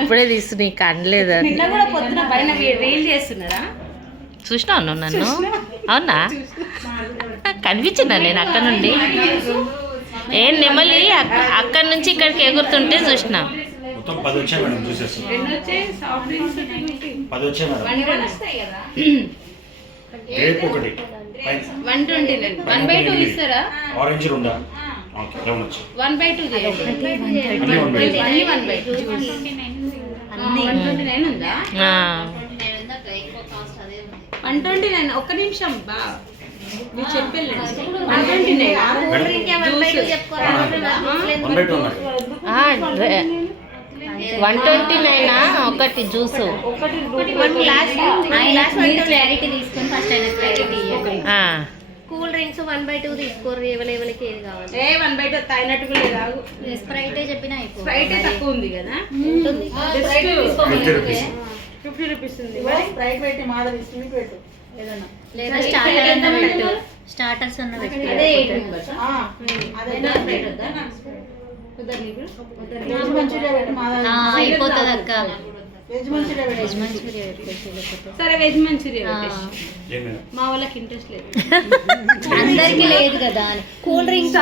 ఇప్పుడే తీసు నీకు అనలేదు చూసినావు నువ్వు నన్ను? అవునా, కనిపించిందా నేను అక్కడ నుండి? ఏం నెమలి అక్కడి నుంచి ఇక్కడికి ఎగురుతుంటే చూసినా. ఒక్క నిమిషం బా చెప్పండి. 129 ఒకటి జ్యూసు. కూల్ డ్రింక్స్ 1/2 తీసుకోరు. ఎవరికి ఏది కావాలి? 1/2 తాగినట్టు లేదు. స్ప్రైట్ చెప్పిన స్ప్రైట్ తక్కువ ఉంది కదా, 50 రూపీస్ ఉంది. స్ప్రైట్ పెట్టి మాధవి స్వీట్ పెట్టు ఏదన్నా, లేదా స్టార్టర్ అన్న పెట్టు. స్టార్టర్స్ అన్న పెట్టు. అదే అయిపోతుంది అక్క. వెజ్ మంచూరియా సరే, వెజ్ మంచూరియా మా వాళ్ళకి ఇంట్రెస్ట్ లేదు, అందరికి లేదు కదా. కూల్ డ్రింక్స్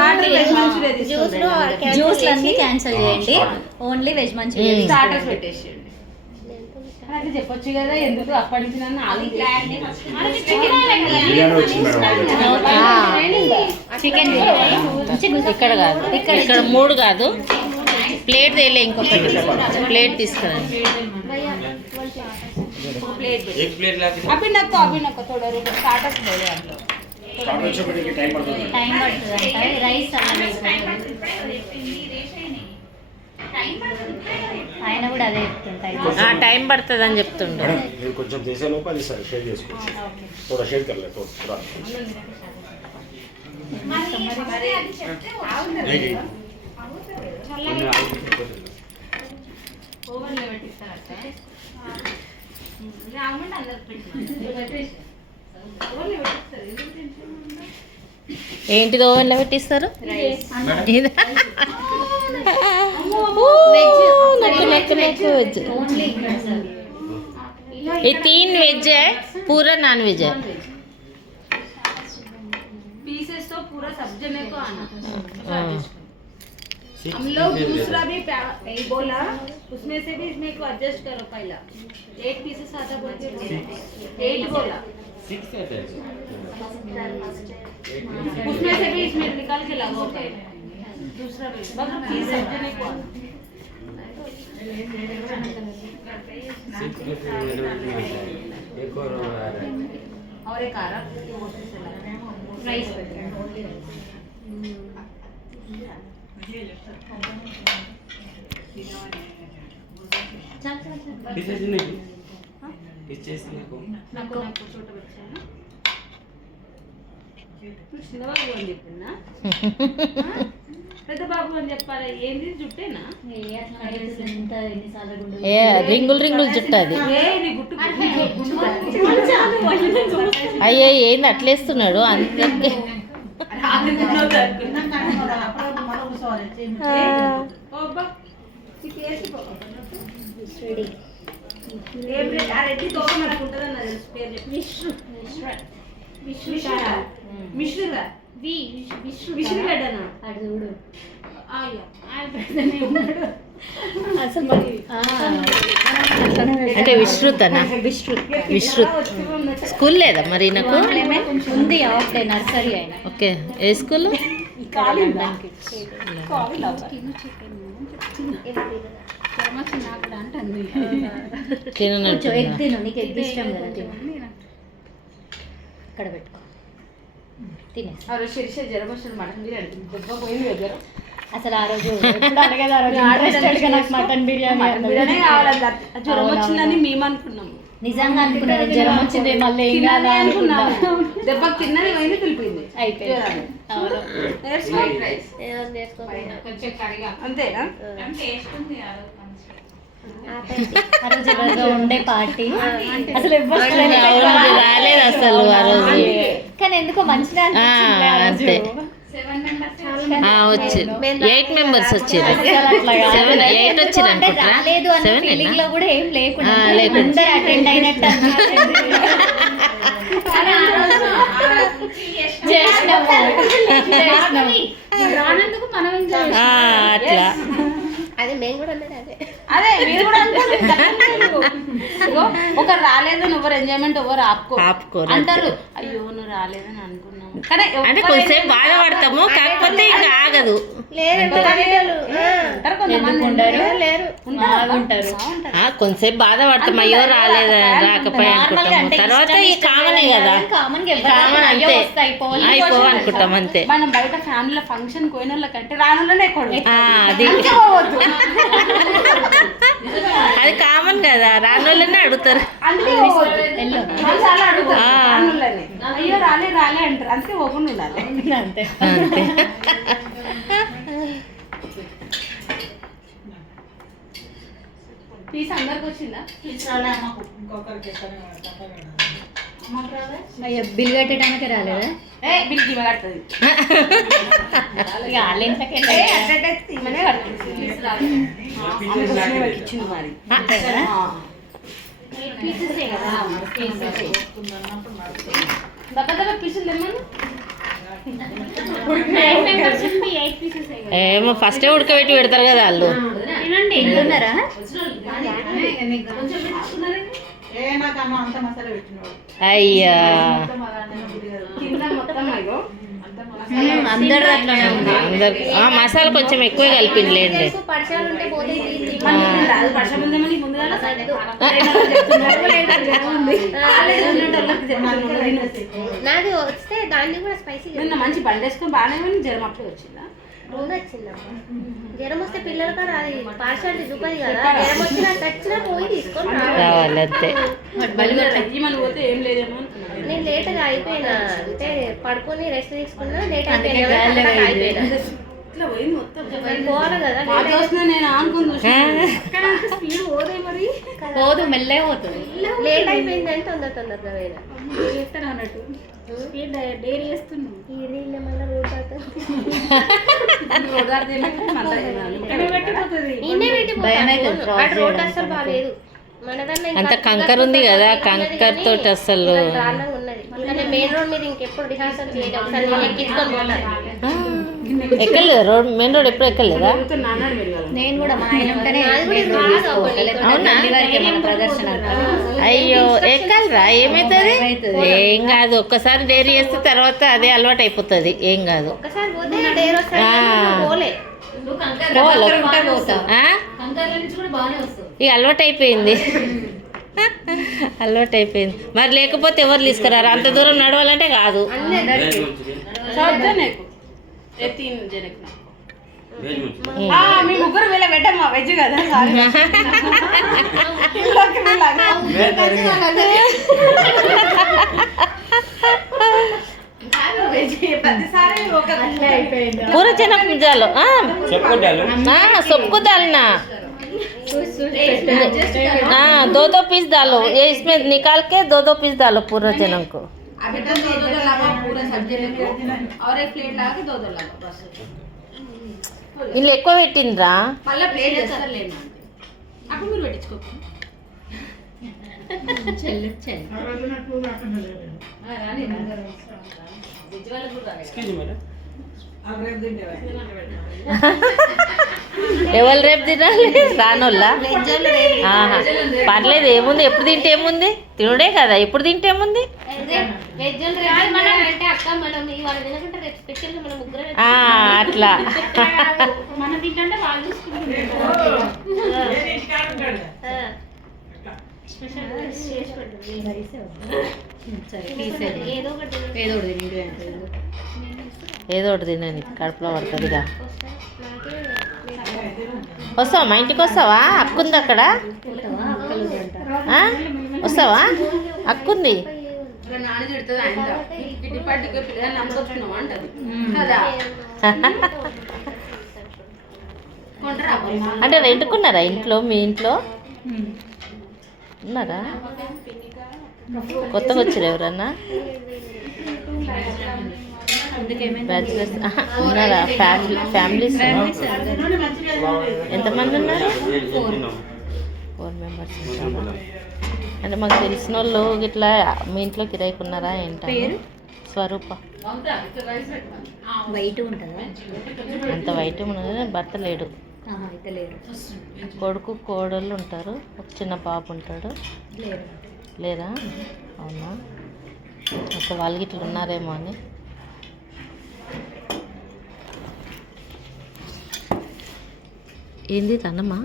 జ్యూస్ అన్ని క్యాన్సిల్ చేయండి, ఓన్లీ వెజ్ మంచూరియా స్టార్టర్స్ పెట్టేసేయండి. అది చెప్పొచ్చు కదా, ఎందుకు అప్పటి నుంచి నన్ను చికెన్ ఇక్కడ కాదు, ఇక్కడ 3 కాదు. ప్లేట్ తేలే, ఇంకొకటి ప్లేట్ తీసుకురండి. अभी नको थोड़ा स्टार्टर्स టైం పడుతుంది అంటే రైస్ ఆయన కూడా అదే చెప్తుంటాయి. టైం పడుతుంది అని చెప్తుండే. కొంచెం చేసే లోపు అది షేర్ చేసుకోవచ్చు. थोड़ा शेयर कर ले थोड़ा ఏంటిది ఓవెన్లో పెట్టిస్తారు? ये 3 वेज है, पूरा नॉन वेज है. पीसेस तो पूरा सब्जी में को आना. हम लोग दूसरा भी बोला, उसमें से भी इसमें को एडजस्ट करो. पहला 8 पीसेस आता बोलते 8 बोला, 6 है उसमें से भी इसमें निकाल के लगाओ. पहले दूसरा भी मतलब पीस सब्जी में को आना. एक और एक आ रहा राइस నాకు చోట వచ్చాను. చిన్నబాబు అని చెప్పినా, పెద్ద బాబు అని చెప్పాలి. ఏంది జుట్టేనా? రింగులు జుట్టు అది. అయ్యో ఏంది అట్లేస్తున్నాడు అందరికి. అంటే విశ్రుతనా? విశ్రుత్ స్కూల్ లేదా మరి నాకు? ఉంది నర్సరీ. ఓకే, ఏ స్కూల్? తిను, నీకు ఎగ్ ఇష్టం కదా, ఇక్కడ పెట్టుకో తినే. జ్వరం వస్తుంది, మటన్ బిర్యానీ దెబ్బ పోయింది కదా. అసలు ఆ రోజు మటన్ బిర్యానీ కావాలి. జ్వరం వచ్చిందని మేము అనుకున్నాము, నిజంగా అనుకున్నాను. జ్వరం వచ్చింది మళ్ళీ అనుకున్నాము. దెబ్బకి తిన్నది పోయింది, తెలిపింది అంతేనా? ఆ రోజు ఎవరిదో ఉండే పార్టీ అసలు ఎవ్వరు రాలేదు అసలు ఆ రోజు. కానీ ఎందుకో మంచిగా అనిపించింది ఆ రోజు. అంతే వచ్చారు 8 మెంబర్స్ వచ్చారు. 8 వచ్చారు అంటే అనుకుంటా. రాలేదు అన్న 7 ఫీలింగ్ లో కూడా ఏం లేకుండా లేకుండా. అందరు అటెండ్ అయినట్టు అనిపించింది. చేసినాము. రానందుకు మనం ఎంజాయ్ అట్లా అదే మేము కూడా అన్నది అదే. అదే మీరు కూడా అనుకోలేదు. ఇగో ఒకరు రాలేదని ఎవరు ఎంజాయ్మెంట్ ఎవరు ఆపుకోరు. అంటారు. అయ్యో నువ్వు రాలేదని అనుకున్నాము కానీ అంటే కొంచెంసేపు బాధపడతాము, కాకపోతే ఇంకా ఆగదు. కొంచెంసేపు బాధపడతాం, అయ్యో రాలేదా రాకపోయి అనుకుంటాము. తర్వాత ఈ కామనే కదా, కామన్ అంతే అయిపోవ అనుకుంటాం అంతే. మనం బయట ఫ్యామిలీలో ఫంక్షన్ పోయిన వాళ్ళకంటే రానులోనే అది అది కామన్ కదా, రానోళ్ళనే అడుగుతారు. అయ్యో రాలే రాలే అంటారు, అందుకే ఓపెన్ ఉండాలి అంతే అంతే. పీస్ అందరికి వచ్చిందా? అయ్యో బిల్ కట్టడానికి రాలేదా? బిల్ ఈమె కడుతుంది. ఇక వాళ్ళ ఇంట్లోకి ఈమెనే కడుతుంది. ఇచ్చింది మరి దెబ్బ పీసులు తెమ్మని. ఏమో ఫస్టే ఉడకబెట్టి పెడతారు కదా వాళ్ళు. తింటున్నారా? అయ్యా అందరు అట్లానే ఉంది. అందరికి మసాలా కొంచెం ఎక్కువ కలిపిందిలేండి. పరిచయాలు ఉంటే పోతే నాది వస్తే దాన్ని కూడా స్పైసీ మంచి బండేసుకొని బాగానే జ్వరం అప్పుడే వచ్చిందా? రోజు వచ్చిందమ్మా. జ్వరం వస్తే పిల్లలు కూడా అది పార్షాలిటీ చూపది కదా, జ్వరం వచ్చినా చచ్చినా పోయి తీసుకొని రావాలి అంతే. పోతే ఏం లేదేమో. నేను లేట్గా అయిపోయినా, అంటే పడుకొని రెస్ట్ తీసుకున్నా, లేట్ అయిపోయినా పోవాలి కదా. నేను అనుకుని స్పీడ్ పోదే మరి పోదు, మెల్లే పోతుంది. లేట్ అయిపోయిందని తొందరగా పోయినా అన్నట్టు డైరీ చేస్తున్నాం. మళ్ళీ రోడ్ రోడ్ అసలు బాగాలేదు. అంత కంకర్ ఉంది కదా, కంకర్ తోటి అసలు దారుణంగా ఉన్నది. ఇంకా నేను మెయిన్ రోడ్ మీద ఇంకెప్పుడు రిహార్సల్ చేయలేదు. ఒకసారి నేను ఎక్కించుకొని పోతాను. ఎక్కలేదు రోడ్, మెయిన్ రోడ్ ఎప్పుడు ఎక్కలేదా? నేను కూడా మా ఆయన ఉంటేనే ప్రదర్శన. అయ్యో ఎక్కాలిరా, ఏమవుతుంది? ఏం కాదు, ఒక్కసారి డైరీ చేస్తే తర్వాత అదే అలవాటు అయిపోతుంది, ఏం కాదు. ఒకసారి పోతే డేర్ వస్తాయి. పోలే ఇక అలవాటు అయిపోయింది, అలవాటు అయిపోయింది. మరి లేకపోతే ఎవరు తీసుకురారు, అంత దూరం నడవాలంటే కాదు. మీ ముగ్గురు వీళ్ళ పెట్టమ్మా వెజ్ కదా. पूरा जनक जालो सबको डालना। हाँ 2-2 पीस डालो, ये इसमें निकाल के 2-2 पीस डालो पूरा जनक को। अभी तो 2-2 लगाओ पूरा सब्जी को, और एक प्लेट लगा के 2-2 लगाओ बस. ఇల్లు ఎక్కువ పెట్టిండ్రా, మళ్ళీ ప్లేట్ చేస్తారులేండి. అప్పుడు మీరు పెట్టించుకో. ఎవరు రేపు తినాలి? రానోళ్ళా? పర్లేదు, ఏముంది, ఎప్పుడు తింటే ఏముంది, తినుడే కదా, ఎప్పుడు తింటే ఏముంది. అట్లా ఏదో ఒకటి తినండి, కడుపులో పడుతుందిగా. వస్తావా మా ఇంటికి? వస్తావా? అక్కుంది అక్కడ, వస్తావా? అక్కుంది. అంటే రెంట్కున్నారా ఇంట్లో మీ ఇంట్లో ఉన్నారా కొత్తగా వచ్చారు ఎవరన్నా బ్యాచులర్స్ ఉన్నారా ఫ్యామిలీస్ ఎంతమంది ఉన్నారు 4 మెంబర్స్ ఉంటారా అంటే మాకు తెలిసిన వాళ్ళు ఇట్లా మీ ఇంట్లో కిరాయికి ఉన్నారా ఏంటంటే స్వరూప వైట్ ఉంటుందా అంత వైట్ ఉన్నది భర్త లేడు అయితే లేరు కొడుకు కోడళ్ళు ఉంటారు ఒక చిన్న పాప ఉంటాడు లేరు లేదా అవునా ఒక వాళ్ళకి ఇట్లా ఉన్నారేమో అని ఏంది తన్నమ్మా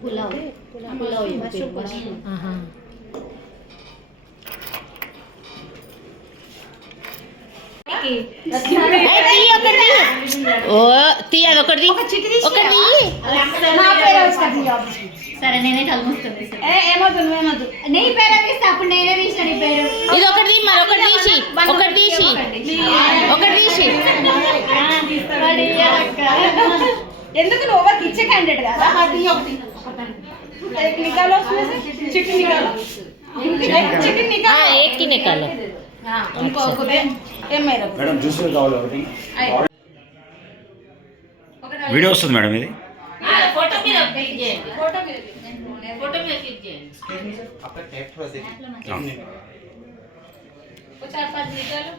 పులావ్ పులావ్ ఆహా ఓ తీ అదొకటి ఒకటి సరే నేనే కలుస్తుంది ఏమవుతుంది నీ పేరు తీస్తే అప్పుడు నేనే తీసిన నీ పేరు ఇది ఒకటి మరొకటి తీసి ఒకటి తీసి ఎందుకు నువ్వు ఓవర్కి ఇచ్చే క్యాండిడేట్ కదా నికాలో చిట్టి నికాలో చిట్టి నికాలో एक ही निकालो ఇంకో ఏం మేడం మేడం జ్యూస్ కావాలి ఒకటి వీడియో వస్తుంది మేడం ఇది फोटो మీద క్లిక్ చేయండి फोटो మీద క్లిక్ చేయండి चार 5 निकालो